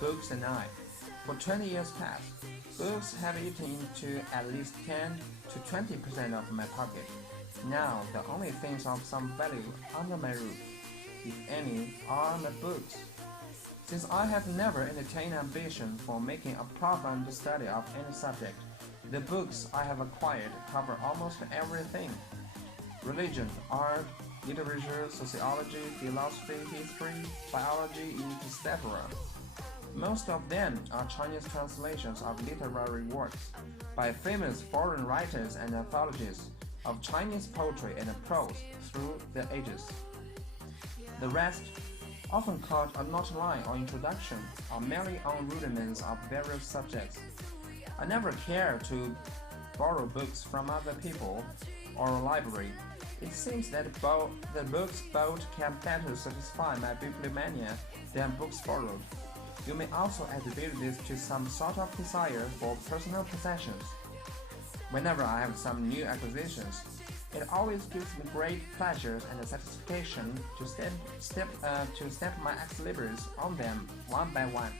books and I. For 20 years past, books have eaten into at least 10 to 20% of my pocket. Now, the only things of some value under my roof, if any, are the books. Since I have never entertained ambition for making a profound study of any subject, the books I have acquired cover almost everything: religion, art, literature, sociology, philosophy, history, biology, etc. Most of them are Chinese translations of literary works by famous foreign writers and anthologies of Chinese poetry and prose through the ages. The rest, often called a noteline or introduction, are merely on rudiments of various subjects. I never care to borrow books from other people or a library. It seems that the books bought can better satisfy my bibliomania than books borrowed. You may also attribute this to some sort of desire for personal possessions. Whenever I have some new acquisitions, it always gives me great pleasure and satisfaction to step my ex-libris on them one by one.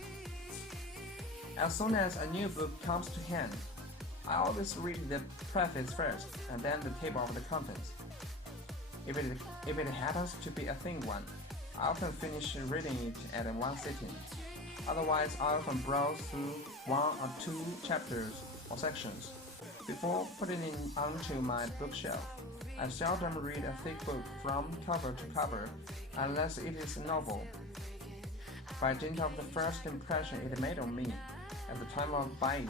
As soon as a new book comes to hand, I always read the preface first and then the table of the contents. If it happens to be a thin one, I often finish reading it at one sitting. Otherwise, I often browse through one or two chapters or sections before putting it onto my bookshelf. I seldom read a thick book from cover to cover unless it is a novel. By dint of the first impression it made on me at the time of buying,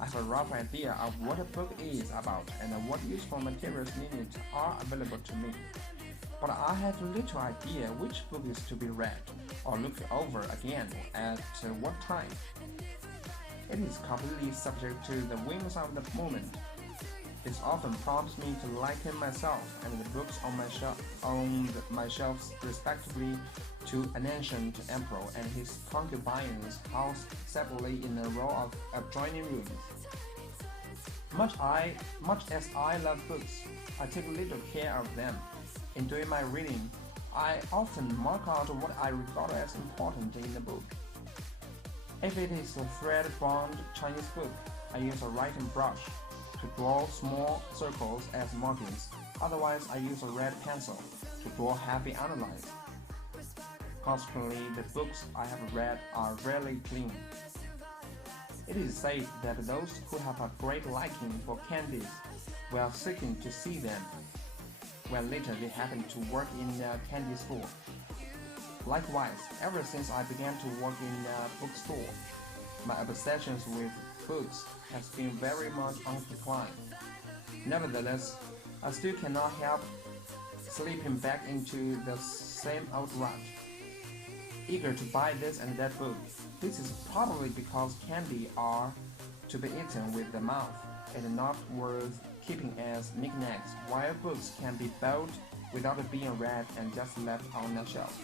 I have a rough idea of what a book is about and what useful materials in it are available to me. But I have little idea which book is to be read or looked over again at what time. It is completely subject to the whims of the moment. This often prompts me to liken myself and the books on my shelves respectively to an ancient emperor and his concubines housed separately in a row of adjoining rooms. Much as I love books, I take little care of them. In doing my reading, I often mark out what I regard as important in the book. If it is a thread-bound Chinese book, I use a writing brush to draw small circles as markings. Otherwise, I use a red pencil to draw heavy outlines. Consequently, the books I have read are rarely clean. It is said that those who have a great liking for candies were seeking to see them when later they happened to work in a candy store. Likewise, ever since I began to work in a bookstore, my obsessions with books has been very much on decline. Nevertheless, I still cannot help slipping back into the same old rut, eager to buy this and that book. This is probably because candy are to be eaten with the mouth and not worth keeping as knickknacks, while books can be bought without being read and just left on a shelf.